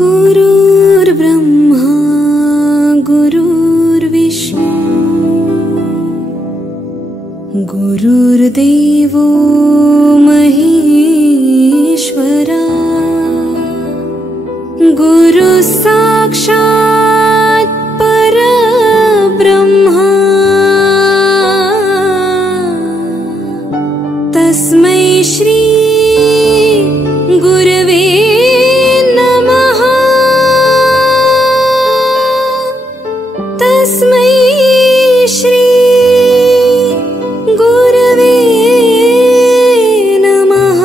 गुरुर्ब्रह्मा गुरुर्विष्णु गुरुर्देवो महेश्वरा गुरु साक्षात् परब्रह्मा तस्मै श्री गुरवे नमः। तस्मै श्री गुरवे नमः।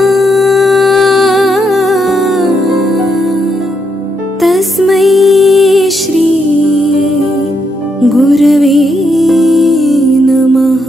तस्मै श्री गुरवे नमः।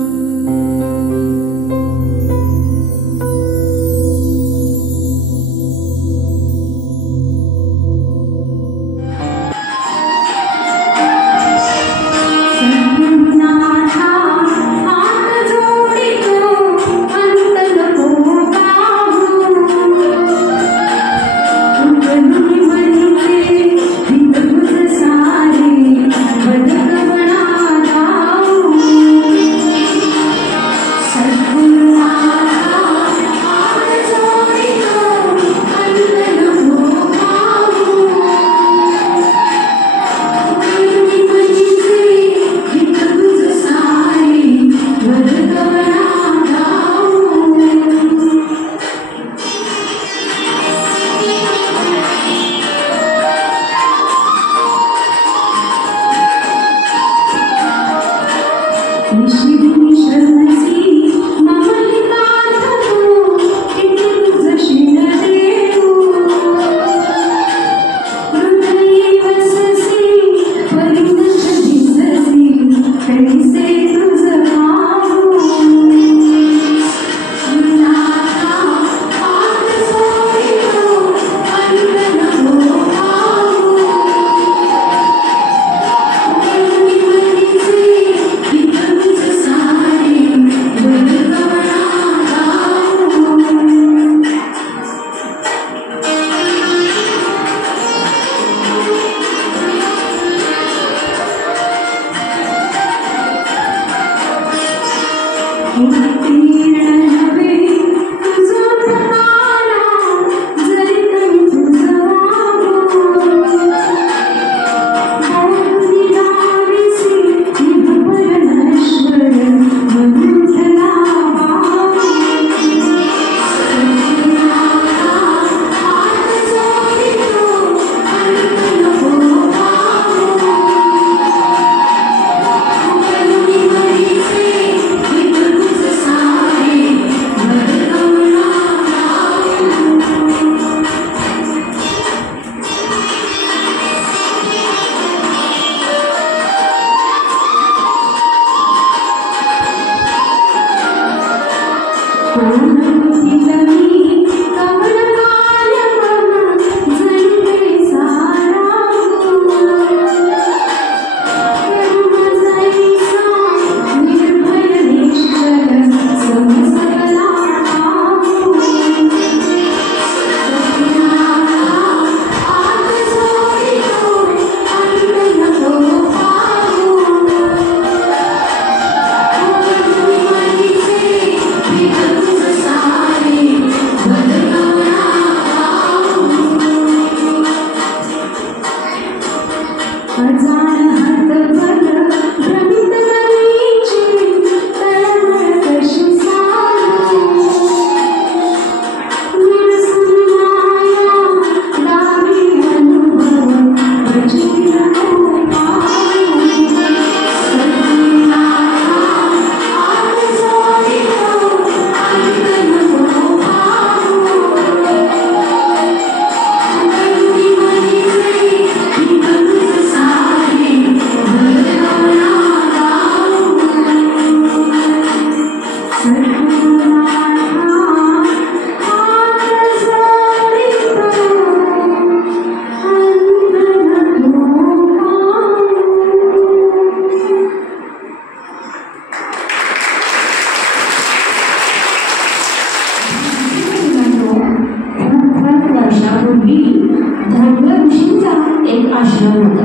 एक आश्रम होता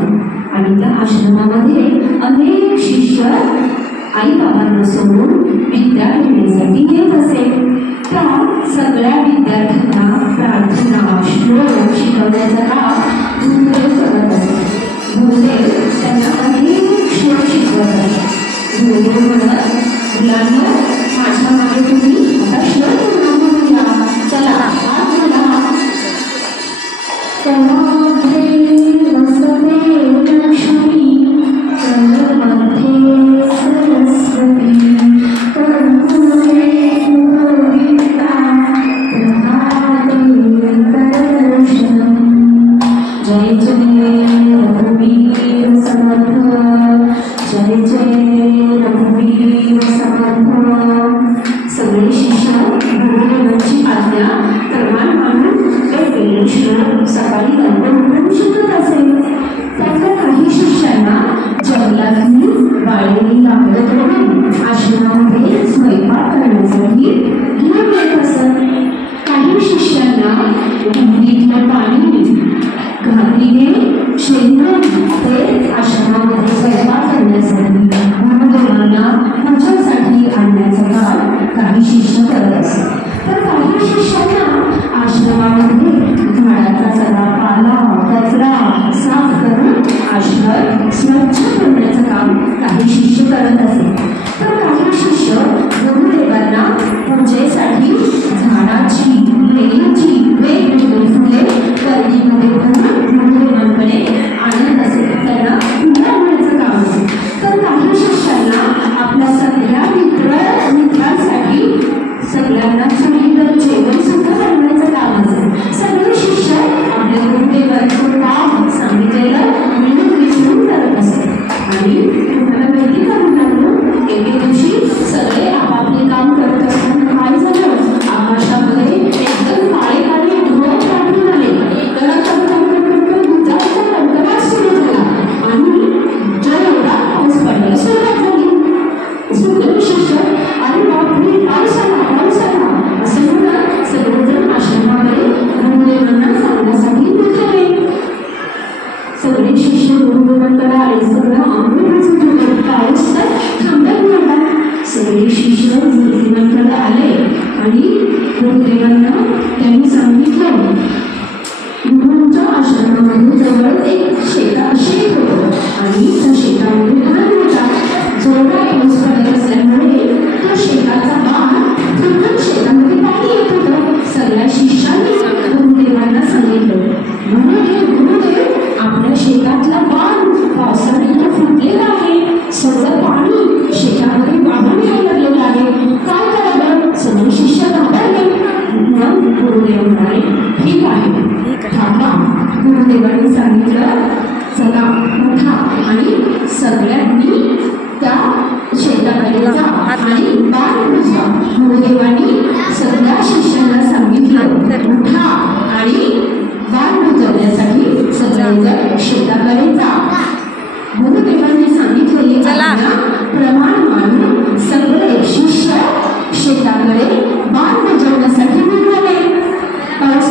आणि त्या आश्रमामध्ये अनेक शिष्य आई बाबांना सोडून विद्या घेण्यासाठी येत असे. त्या सगळ्या विद्यार्थ्यांना प्रार्थना श्लोक शिकवण्याचा काम गुरुदेव करत असत. गुरुदेव त्यांना अनेक श्लोक शिकवत असत. गुरुदेव म्हणत, मुलांना माझ्या मागे तुम्ही आता श्लोक म्हणूया. चला हात घाला. सगळे शिष्य गुरुदेवांची आज्ञा प्रमाण मानून सकाळी लवकर उठून शिकत असे. त्यातल्या काही शिष्यांना जंगलातली वाळलेली लाकडं तोडून आश्रमामध्ये स्वयंपाक करण्यासाठी घेऊन येत असत. काही शिष्यांना विहिरीतलं पाणी घागरीने शेंदून ते आश्रमामध्ये स्वयंपाक करण्यासाठी गुरुदेवांना पूजेसाठी आणण्याचं काम काही शिष्य करत असत. तर काही शिष्यांना आश्रमामध्ये झाडाचा सगळा पाला कचरा साफ करून आश्रम स्वच्छ करण्याचं काम काही शिष्य करत असे. तर काही शिष्य गुरुदेवांना पूजेसाठी झाडाची वेलीची वेगवेगळी फुले कर्दीमध्ये भरून गुरुदेवांकडे आणत असे. त्यांना फुलं आणण्याचं काम असे. तर काही शिष्यांना आपल्या सगळ्या मित्रांसाठी सगळ्यांना चुलीवर जेवण सुद्धा बनवायचं काम असेल. सगळे शिष्य आपल्या गुरुदेवांचं काम सांगितलेलं मिळून मिसळून करत असत. आणि तुम्हाला माहिती का मुलांना, एके दिवशी सगळे आपापले काम करत असताना काय झालं, आकाशामध्ये एकदम काळे काळे ढग पाठवून आले. कडकडाट सुरू झाला आणि एवढा पाऊस पडायला सुरुवात झाली. सगळे शिष्य आणि बापरे पाऊस आला असं म्हणून सगळेजण आश्रमाकडे गुरुदेवांना सांगण्यासाठी निघाले. सगळे शिष्य गुरुदेवांकडे आले. सगळं आंघोळ पाऊस तर थांबत नव्हता. सगळे शिष्य गुरुदेवांकडे आले आणि गुरुदेवांना त्यांनी सांगितलं, गुरुंच्या आश्रमामध्ये जवळ एक शेत होतं आणि त्या शेतामध्ये धान होता. जोरदार पाऊस पडत असल्यामुळे त्या शेताचा बाण फुटून शेतामध्ये पाणी येत होतं. सगळ्या शिष्यांनी गुरुदेवांना सांगितलं, गुरुदेव आपल्या शेतातला बाण पावसाने फुटलेला आहे. सगळं पाणी शेतामध्ये वाहून यायला लागलेलं आहे. काय करावं? सगळे शिष्य घाबरले. मग गुरुदेव म्हणाले, ठीक आहे थांबा. गुरुदेवांनी सांगितलं, चला उठा आणि सगळ्यांनी त्या शेताकडे जा आणि बाण बुजवा. गुरुदेवांनी सगळ्या शिष्यांना सांगितलं, उठा आणि बाण बुजवण्यासाठी सगळेजण शेताकडे जा. गुरुदेवांनी सांगितलेले प्रमाण मानून सगळे शिष्य शेताकडे बाण बुजवण्यासाठी निघाले. पाऊस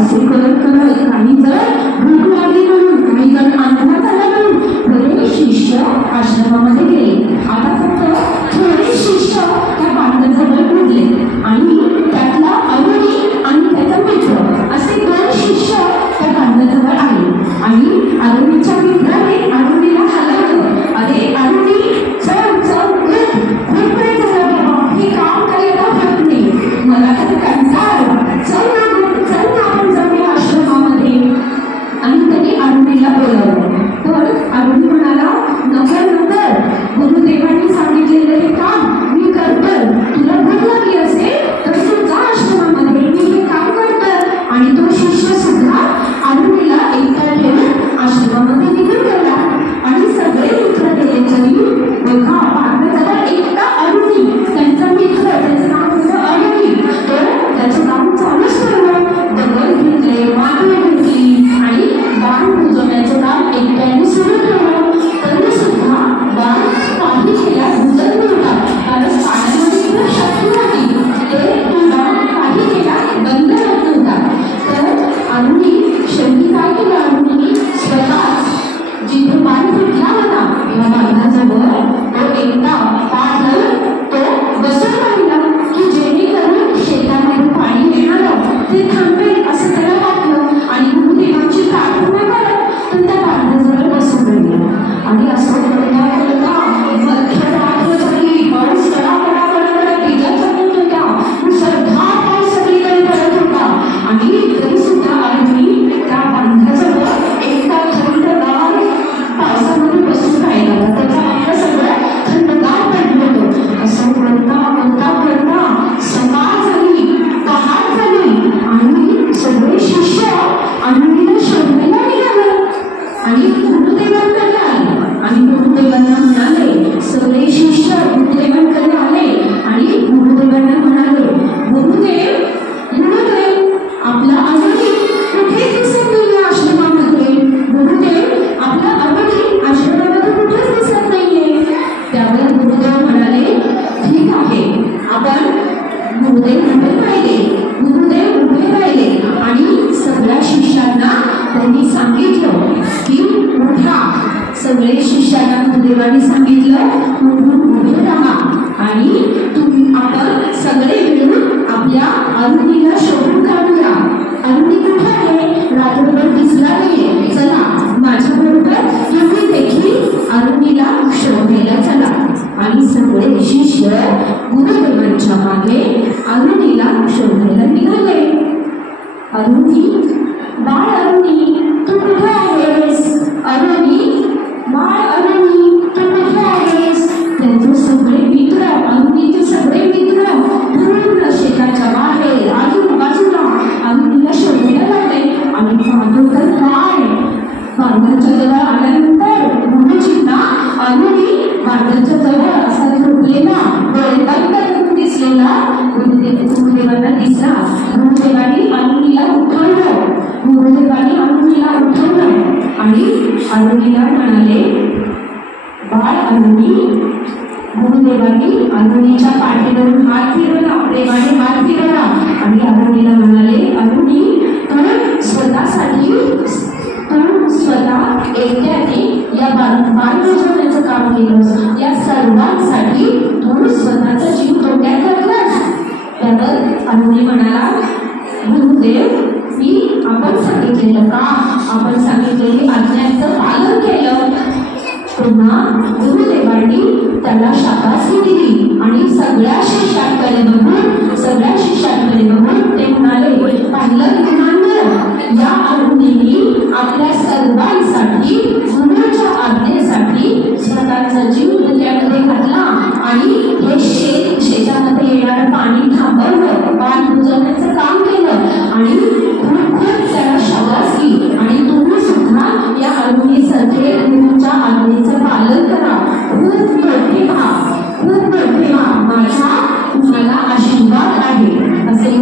असे करत करत काही जण भूक लागली म्हणून, काही जण अंधारात आला म्हणून बरेच शिष्य आश्रमामध्ये गेले. आता फक्त थोडे शिष्य त्या बांधाजवळ पोहोचले आणि त्यातला अरुणी आणि त्याचा मित्र असे 2 शिष्य त्या बांधाजवळ आले आणि अरुणीच्या मित्राने अरुणीला हलवलं. अरे अरुणी, चल चल उठ, खूप वेळ झाला बाबा, हे काम करायला होत नाही, मला तर कंटाळा आला, चल ना आपण जाऊया आश्रमामध्ये. आणि त्यांनी अरुणीला बोलावलं. तर अरुणी म्हणाला, नगर गुरुदेवांनी सांगितलेलं हे काम मी करतोय, तुला भूक लागली असेल तर तू जा आश्रमामध्ये, मी हे काम करतोय. आणि तो शिष्य सुद्धा अरुणीला एकटा ठेवून आश्रमामध्ये निघून गेला आणि सगळे मित्र गेले. तरी बघा पाहता एकटा अरुणी, त्यांचा मित्र, त्याचं नाव होतं अरुणी, तर त्याचं काम चालूच ठेवलं. दगड घेतले, मागे घेतली आणि बाण बुजवण्याचं काम एकट्याने सुरू ठेवलं. तरी सुद्धा बाण काही केल्यास बुजत नव्हता, कारण पाण्यामध्ये खूप शक्ती होती, ते बाण काही केल्यास बंद होत नव्हता. तर अरुणी शेवटी काय केलं, अरुणीने स्वतः जिथे बाण फुटला होता या बांधाजवळ तो एकटा पाठ धरून तो बसून राहिला की जेणेकरून शेतामध्ये पाणी येणार ते थांबेल असं त्याला वाटलं. आणि गुरुदेवांची प्रार्थना करत तो त्या बांधाजवळ बसून राहिला. आणि असं करता करता मध्यरात्र झाली, पाऊस कडा भिजत होत होत्या, मुसळधार पाऊस सगळीकडे पडत होता. आणि तरी सुद्धा अरुणी त्या बांधाजवळ एकटा थंडगार पावसामध्ये बसून राहिला. त्याचा आपलं सगळं थंडगार पडलं होतं. असं करता सकाळ झाली, पहाट झाली आणि सगळे शिष्य अरुणीला शोधायला निघाले आणि गुरुदेवांकडे आले. आणि गुरुदेवांना म्हणाले, सगळे शिष्य गुरुदेवांकडे आले आणि गुरुदेवांना म्हणाले, गुरुदेव आपला अरुणी कुठेच दिसत नाहीये आश्रमामध्ये, गुरुदेव आपला अरुणी आश्रमामध्ये कुठेच दिसत नाहीये. त्यावर गुरुदेव म्हणाले, ठीक आहे, आपण गुरुदेव उभे राहिले आणि सगळ्या शिष्यांना त्यांनी सांगितलं की उठा. सगळे शिष्यांना गुरुदेवांनी सांगितलं उठून उभे राहा आणि आपण सगळे मिळून आपल्या अरुणीला शोधून काढूया. अरुणी कुठे आहे, रात्रभर दिसला नाहीये, चला माझ्याबरोबर तुम्ही देखील अरुणीला शोधायला चला. आणि सगळे शिष्य गुरुदेवांच्या मागे अरुणीला शोधायला निघाले. अरुणी, बाळ अरुणी, तू कुठे आहेस? अरुणी, बाळ अरुणी, तू कुठे आहेस? त्यांचे सगळे मित्र, अरुणीचे सगळे मित्र पूर्ण शेताच्या बाहेर आजूबाजूला अरुणीला शोधायला लागले. आणि पाहतो तर काय, बांधाच्या जवळ आल्यानंतर गुरुजींना अरुणी बांधाच्या जवळ असा झोपलेला, डोळे बंद करून दिसलेला गुरुदेवांना दिसला. गुरुदेवांनी अरुणीला उठवलं आणि अरुणीला म्हणाले, बाळ अरुणी. गुरुदेवांनी अरुणीच्या पाठीवरून हात फिरवला, प्रेमाने हात फिरवला आणि अरुणीला म्हणाले, अरुणी, तू स्वतः एकट्याने या बाण बुजवण्याचं काम केलंस, या सर्वांसाठी तू स्वतःचा जीव धोक्यात घातलास. त्यावर अरुणी म्हणाला, गुरुदेव, मी आपण सांगितलेलं का, आपण सांगितलेली आज्ञांचं पालन केलं. पुन्हा गुरुदेवांनी त्याला शाबासकी दिली आणि सगळ्या शिष्यांकडे बघून ते म्हणाले, पाहिलं गुरुनानक, या अरुणीने आपल्या सर्वांसाठी गुरुच्या आज्ञेसाठी स्वतःचा जीव धोक्यामध्ये घातला आणि हे शेतामध्ये येणारं पाणी थांबवलं, बाण बुजवण्याचं काम केलं. आणि खूप त्याला शाबासकी. आणि तुम्ही सुद्धा या अरुणीसारखे गुरुच्या आज्ञेचं पालन करा, खूप मोठे व्हा, माझा तुम्हाला आशीर्वाद आहे. असे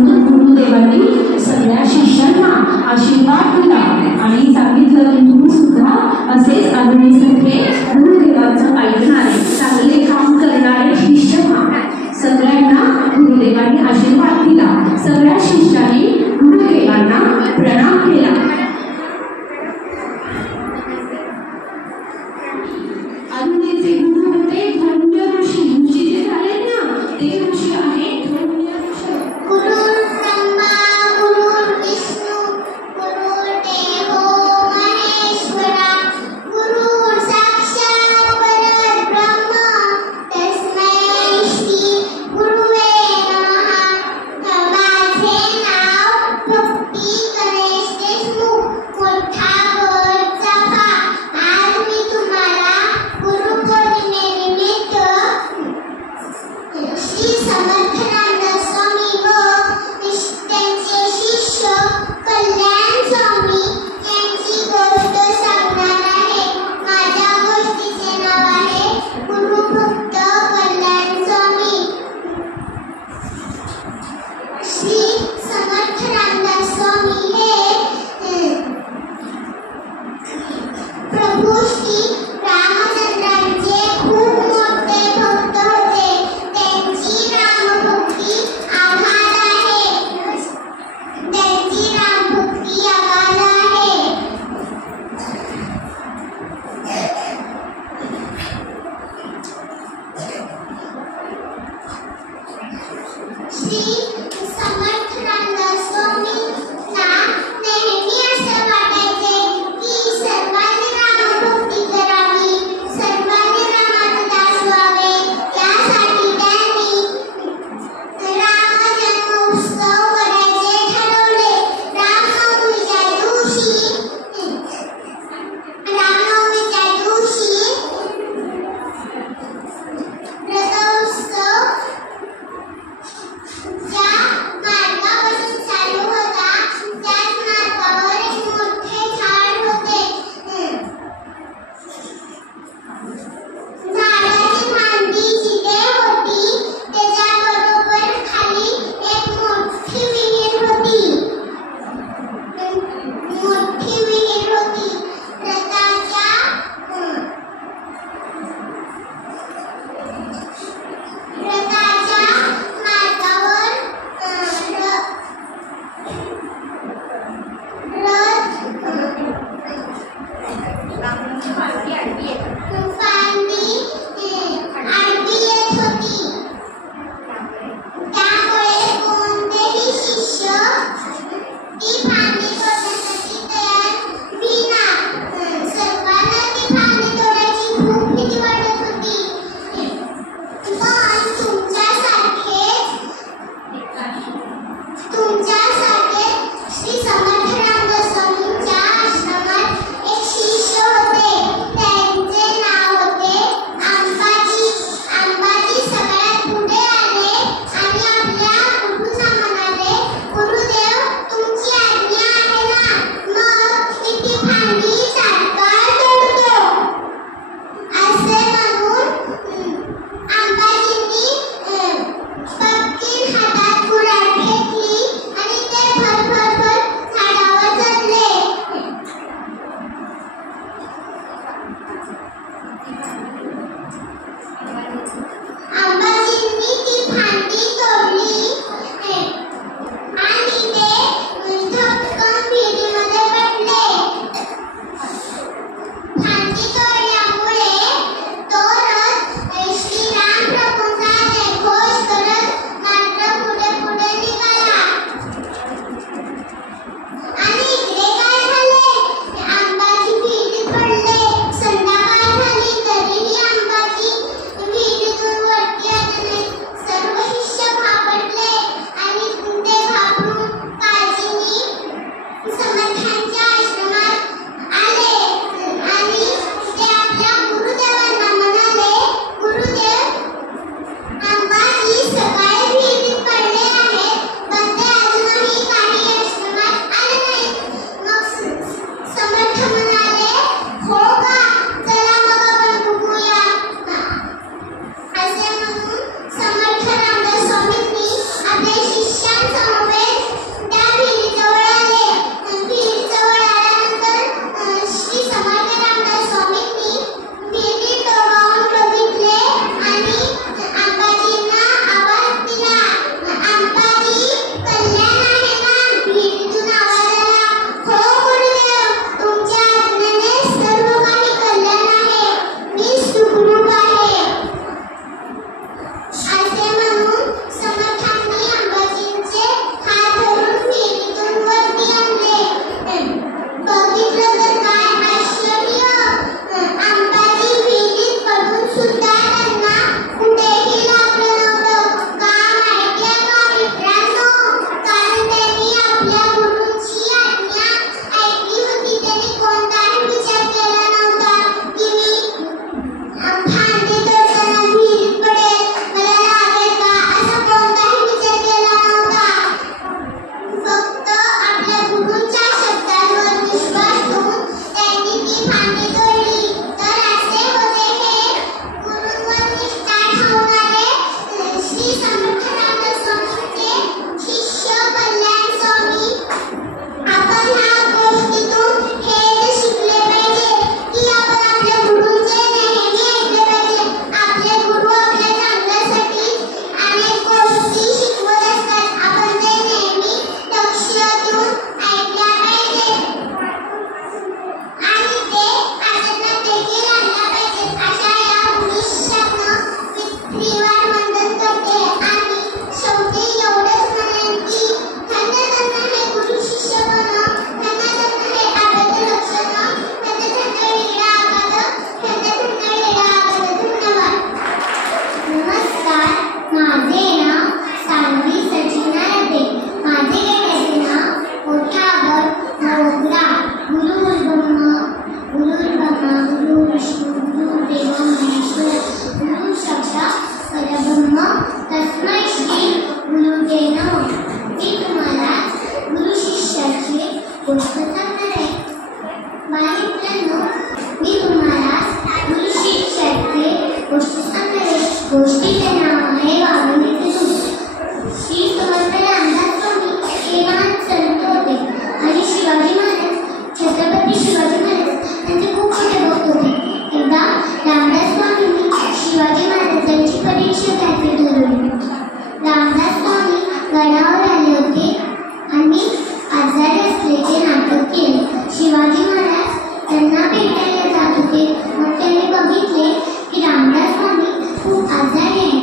त्यांना भेटायला जात होते. मग त्यांनी बघितले की रामदास स्वामी खूप आजारी आहे.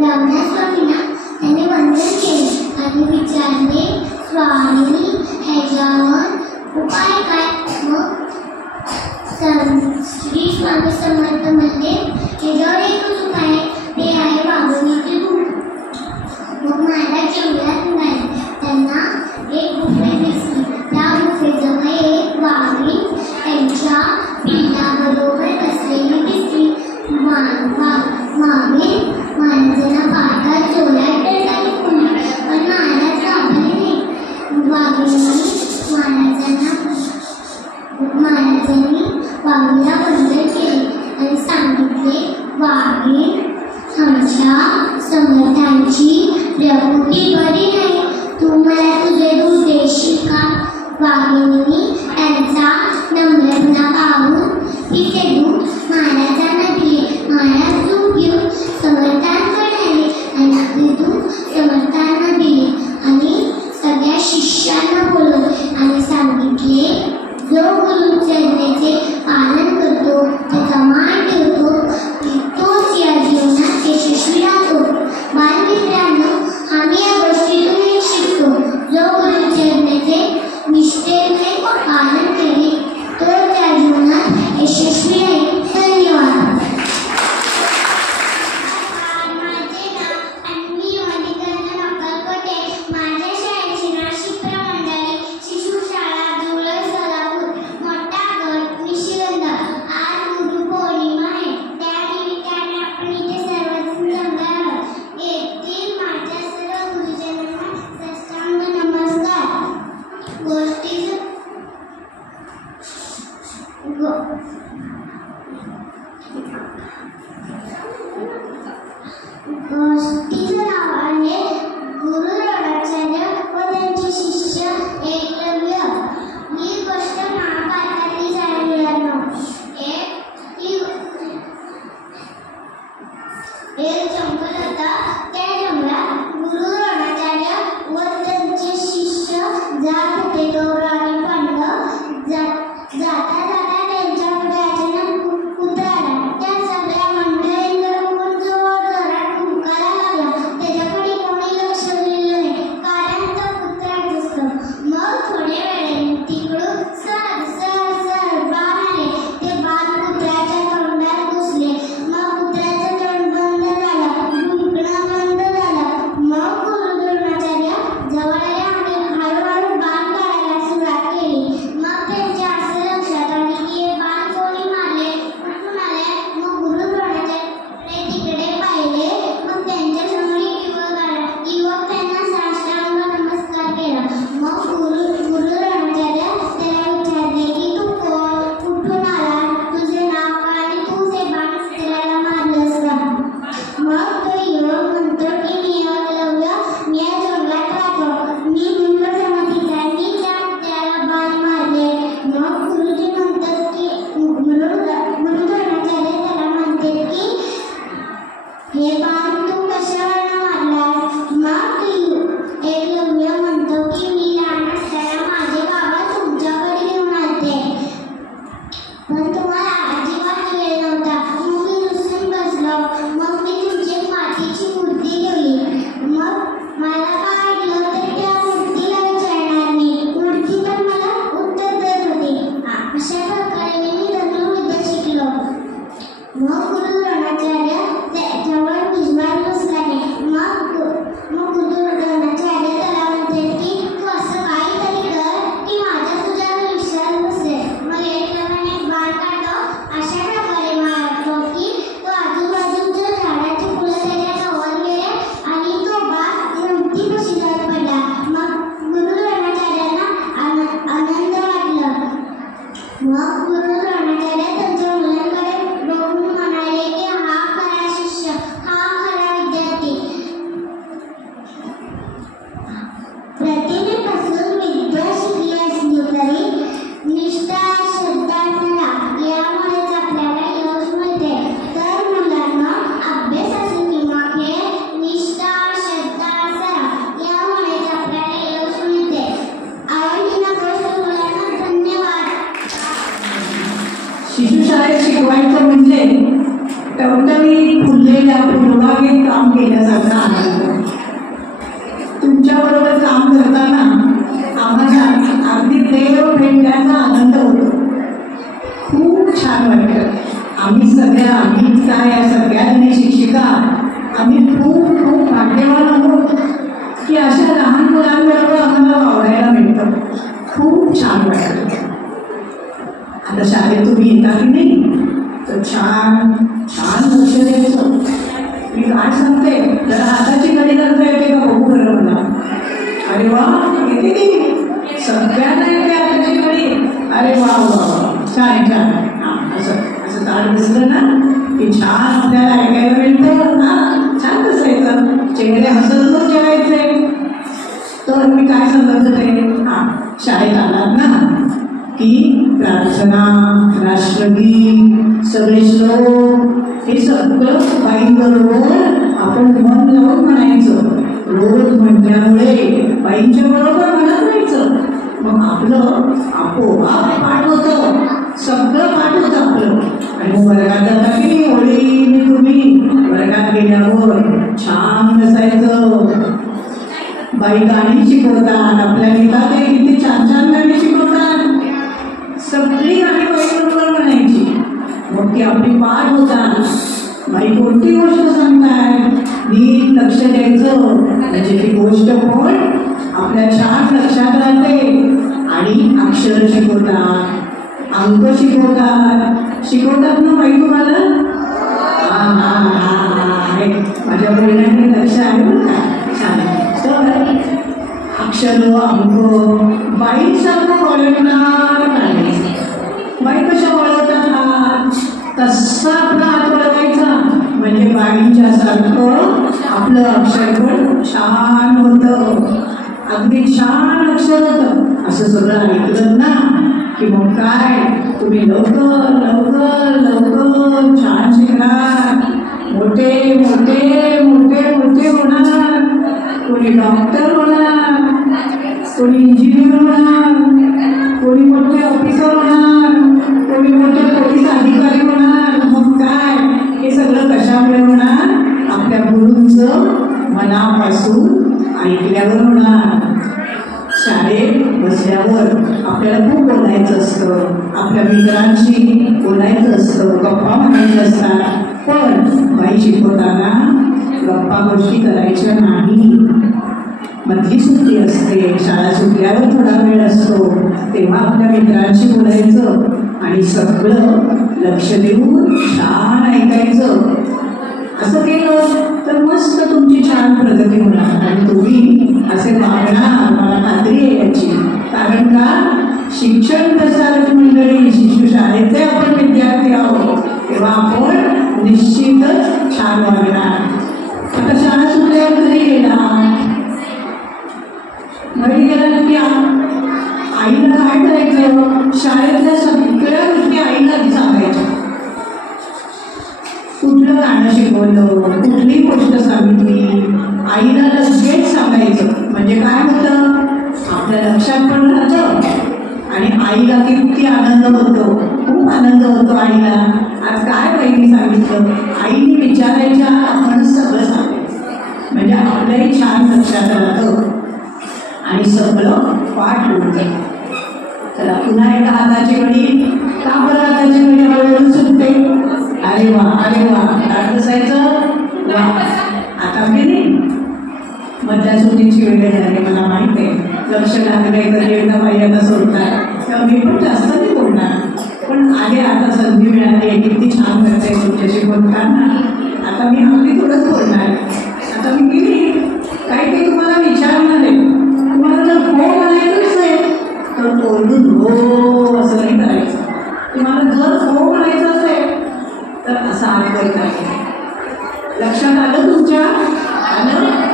रामदास स्वामींना त्याने वंदन केले आणि विचारले, स्वामी ह्याच्यावर उपाय काय? मग श्री स्वामी समर्थ म्हणले, ह्याच्यावर एकच उपाय आहे, ते आहे वाघिणीची भूक. मग महाराज जंगलात निघाले. त्यांना एक गुफे दिसली. त्या गुफेजवळ एक वाघीण त्यांच्या पिल्लाबरोबर बसलेली दिसली. वाघीण महाराजांना पाहताच जोरात रडायला लागली. पण महाराज घाबरले नाही. वाघिणीने महाराजांनी वाघीला वंदन केले आणि सांगितले, वाघीण, आमच्या समर्थांची प्रकृती बरी नाही, तू मला तुझे दूध देशील का? वाघिणीने त्यांचा नम्रपणा पाहून तिचे दूध महाराजांना दिले. महाराज दूध घेऊन समर्थांकडे आले आणि आपले दूध समर्थांना दिले आणि सगळ्या शिष्यांना बोलवले आणि सांगितले, जो गुरुचरणाचे पालन करतो, त्याचा मान ठेवतो, तोच या जीवनात यशस्वी राहतो. बालमित्रांनो, आम्ही या गोष्टीतून एक शिकतो, जो गुरुचरणाचे निष्ठेने पालन केले तो त्या जीवनात यशस्वी राहील. धन्यवाद. माझे नाव अन्वी मणिकर्णन अक्कलकोटे. माझ्या शाळेचे नाव शिप्रा मंडळी शिशु शाळा जुळय सोलापूर, मोठा गट निशिगंध. आज गुरुपौर्णिमा आहे. त्यानिमित्ताने आपण इथे सर्वजण जमले आहोत. येथील माझ्या सर्व गुरुजनांना साष्टांग नमस्कार. गोष्टीचं नाव आहे गुरु द्रोणाचार्य व त्यांचे शिष्य एकलव्य. ही गोष्ट महाभारतातली आहे मुलांनो. एक जंगल होता. त्या जंगलात गुरु द्रोणाचार्य व त्यांचे शिष्य जात होते. गौरव आणि पांडव जाता जाता त्यांच्याकडे अचानक कुत्रा आला. त्या सगळ्या मंडळींकडे बघून जोरात भुंकायला लागला. त्याच्याकडे कोणी लक्ष दिलं नाही, कारण तो कुत्राच असतो. मग थोड्या वेळाने तिकडून सर सर सर बाण आले. ते बाण कुत्र्याच्या तोंडात घुसले. मग कुत्र्याचं तोंड बंद झालं, भुंकणं बंद झालं. मग गुरु द्रोणाचार्य जवळ आले आणि हळूहळू बाण काढायला सुरुवात पूर्वांगीण काम केल्यासारखा आनंद. तुमच्याबरोबर काम करताना आम्हाला अगदी देव भेटण्याचा आनंद होतो. खूप छान वाटतं. आम्ही काय या सगळ्यांनी शिक्षिका आम्ही खूप खूप भाग्यवान आहोत की अशा लहान मुलांबरोबर आम्हाला वावरायला मिळतं. खूप छान वाटतं. आता शाळेत तुम्ही येता की नाही तर छान छान लक्ष द्यायचं. मी काय सांगते जरा हाताची घडी करता येते का बघू बरं मला. अरे वा येते की सगळ्यांना येते हाताची घडी. अरे वा वा छान छान. असं असं ताट दिसलं ना की छान आपल्याला ऐकायला मिळतं. छान बसायचं चेहरे हसतच ठेवायचे. तर मी काय सांगत होते शाळेत आलात ना की प्रार्थना राष्ट्रगीत सगळे श्लोक हे सगळं बाईंबरोबर आपण मन लावून म्हणायचं. रोज म्हटल्यामुळे बाईंच्या बरोबर म्हणत राहायचं. मग आपलं आपोआप पाठ होतं. सगळं पाठ होतं आपलं. आणि मग वर्गात जाता की ओळीने तुम्ही वर्गात गेल्यावर छान बसायचं. बाई गाणी शिकवतात आपल्या गीता ते किती छान छान गाणी शिकवतात. सगळी गाणी बाईबरोबर म्हणायची. मग ती आपली पाठ होतात. बाई कोणती गोष्ट सांगताय नीट लक्ष द्यायचं म्हणजे ती गोष्ट पण आपल्या छान लक्षात राहते. आणि अक्षर शिकवतात अंक शिकवतात ना बाई तुम्हाला. माझ्या बोलण्याने लक्ष आहे बरं का. छान. तर अक्षर अंक बाईसारखं वळवणार नाही. बाई कशा वळवतात तसा आपला हात वळवायचा म्हणजे बाईंच्या सारखं आपलं अक्षर पण छान होतं. अगदी छान अक्षर होतं. असं सगळं ऐकलं ना की मग काय तुम्ही लवकर लवकर लवकर छान शिकणार. मोठे मोठे मोठे मोठे होणार. कोणी डॉक्टर होणार कोणी इंजिनियर होणार कोणी मोठे ऑफिसर होणार कोणी मोठे पोलीस अधिकारी होणार. मग काय हे सगळं कशामुळे होणार आपल्या गुरूंचं मनापासून ऐकल्यावर होणार. शाळेत बसल्यावर आपल्याला खूप बोलायचं असतं. आपल्या मित्रांशी बोलायचं असतं. गप्पा म्हणायच्या असतात. पण बाई शिकवताना गप्पा गोष्टी करायच्या नाही. मधली सुट्टी असते. शाळा सुटल्यावर थोडा वेळ असतो तेव्हा आपल्या मित्रांशी बोलायचं आणि सगळं लक्ष देऊन छान ऐकायचं. असं केलं तर मस्त तुमची छान प्रगती होणार आणि तुम्ही असे वागणार मला खात्री आहे याची. कारण का शिक्षण प्रसारक मंडळी शिशुशाळेचे आपण विद्यार्थी आहोत तेव्हा आपण निश्चितच छान वागणार. आता शाळा सुटल्यावर घरी गेला घरी गेला की आईला काय करायचं शाळेतल्या सगळ्या गोष्टी आईला सांगायच्या. कुठलं गाणं शिकवलं कुठली गोष्ट सांगितली आईला लगेच सांगायचं. म्हणजे काय होतं आपल्या लक्षात पण राहतं आणि आईला किती आनंद होतो. खूप आनंद होतो आईला. आज काय बहिणी सांगितलं आईने विचारायच्या आपण सगळं सांगायचं म्हणजे आपल्याही छान लक्षात राहतं आणि सगळं पाठ होतं. चला पुन्हा एका हाताची घडी. का बरं हाताची घडी हळूहळू सुटते. अरे वा ताट बसायचं वा. आता गेली मधल्या सुट्टीची वेळ झाली मला माहिती आहे. लक्ष लागले कधी एकदा बाई आता सोडतात तेव्हा मी पण जास्त नाही बोलणार. पण आले आता संधी मिळाली किती छान करते तुमच्याशी बोलताना. आता मी अगदी थोडंच बोलणार. आता मी गेली काही तुम्हाला विचारणार आहे. तुम्हाला जर हो म्हणायचं असेल तर बोलून हो असं नाही करायचं. तुम्हाला जर हो म्हणायचं असेल तर असा हात करायचा. लक्षात आलं तुमच्या आलं.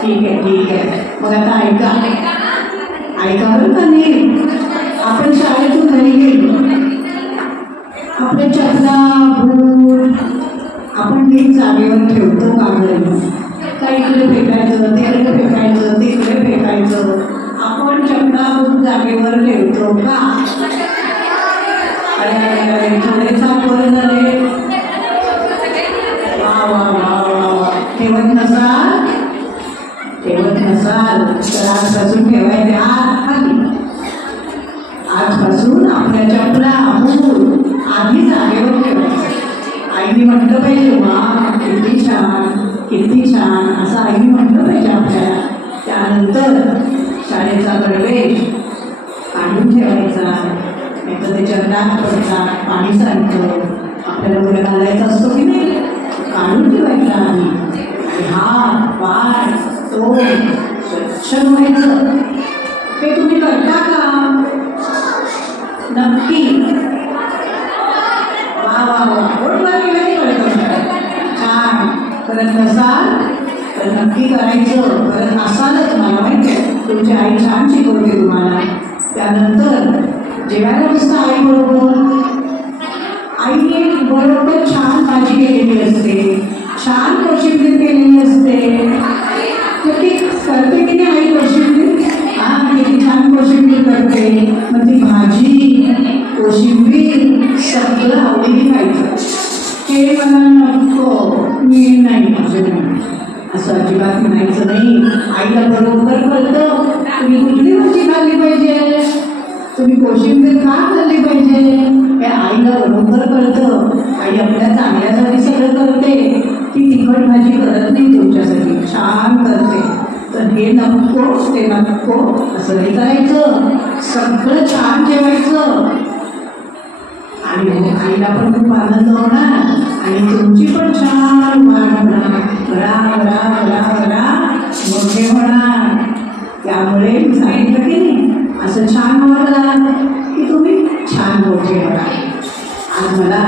ठीक आहे. मग आता ऐका बरं का नीट. आपण शाळेतून घरी गेलो आपले चपला बूट आपण नीट जागेवर ठेवतो का घरी. का इकडे फेकायचं तिकडे फेकायचं. आपण चपला बूट जागेवर ठेवतो का. अरे थोडे साफ झाले. वा आईने म्हटलं पाहिजे वा किती छान असं आईने म्हटलं पाहिजे आपल्याला. त्यानंतर शाळेचा प्रवेश काढून ठेवायचा, नाही तर त्याच्या डाग पडतात, पाणी सांडतं, आपल्याला उद्या घालायचा असतो की नाही, काढून ठेवायचा आधी. आणि हात पाय तोंड स्वच्छ धुवायचं. ते तुम्ही करता का? नक्की. वा वा वा पोटभर केलं कळतं. छान. करत नसाल तर नक्की करायचं. करत नसालच मला माहिती आहे, तुमची आई छान शिकवते तुम्हाला. त्यानंतर जेवायला बसता आई बरोबर. आईने बरोबर छान भाजी केलेली असते, छान कोशिंबीर केलेली असते. तर ती करते की नाही आई कोशिंबीर? हां, किती छान कोशिंबीर करते. मग ती भाजी कोशिंबीर सगळं आवडीने खायचं. हे मला नको, मी नाही असं अजिबात म्हणायचं नाही. आईला बरोबर कळतं तुम्ही कुठली भाजी खाल्ली पाहिजे, तुम्ही कोशिंबीर का खाल्ली पाहिजे, हे आईला बरोबर कळतं. आई आपल्या चांगल्यासाठी सगळं करते. ती तिखट भाजी करत नाही तुमच्यासाठी, छान करते. तर हे नको ते नको असं नाही करायचं, सगळं छान जेवायचं. आणि आईला पण खूप आनंद होणार आणि तुमची पण छान वाढ होणार, मोठे होणार. त्यामुळे सांगितलं की नाही, असं छान वागणार की तुम्ही छान मोठे होणार. आज मला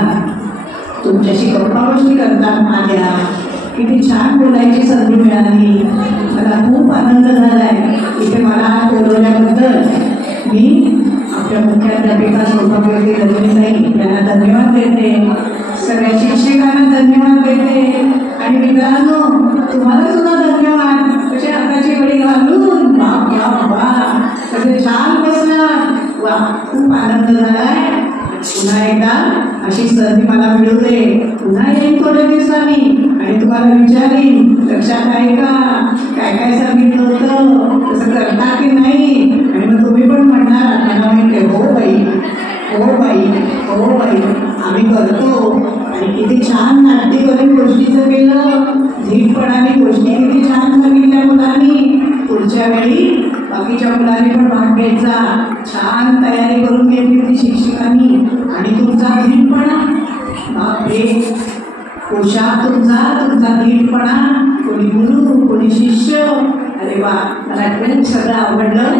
तुमच्याशी गप्पा गोष्टी करतात आल्या, किती छान बोलायची संधी मिळाली. मला खूप आनंद झाला आहे. इथे मला बोलवल्याबद्दल मी आपल्या मुख्याध्यापिका सौभाग्यवती रजनीताई यांना धन्यवाद देते. सगळ्या शिक्षकांना धन्यवाद देते. आणि मित्रांनो तुम्हाला सुद्धा धन्यवाद. कसे हाताची घडी घालून वा वा वा कसे छान बसणार. वा खूप आनंद झालाय. पुन्हा एकदा अशी संधी मला मिळू दे. पुन्हा येईन थोड्या दिवसांनी आणि तुम्हाला विचारीन लक्षात आहे का, काय काय सांगितलं होतं, तसं करता की नाही. आणि मग तुम्ही पण म्हणणार मला माहिती हो बाई हो बाई हो बाई आम्ही करतो. आणि किती छान नाट्यकरण गोष्टीचं केलं, धीटपणाने गोष्टी किती छान सांगितल्या मुलांनी. पुढच्या वेळी बाकीच्या मुलांनी पण भाग घ्यायचा. छान तयारी करून घेतली ती शिक्षकांनी. आणि तुमचा धीटपणा बापरे, पोशाख तुमचा धीटपणा, कोणी गुरु कोणी शिष्य, अरे वा मला सगळं आवडलं.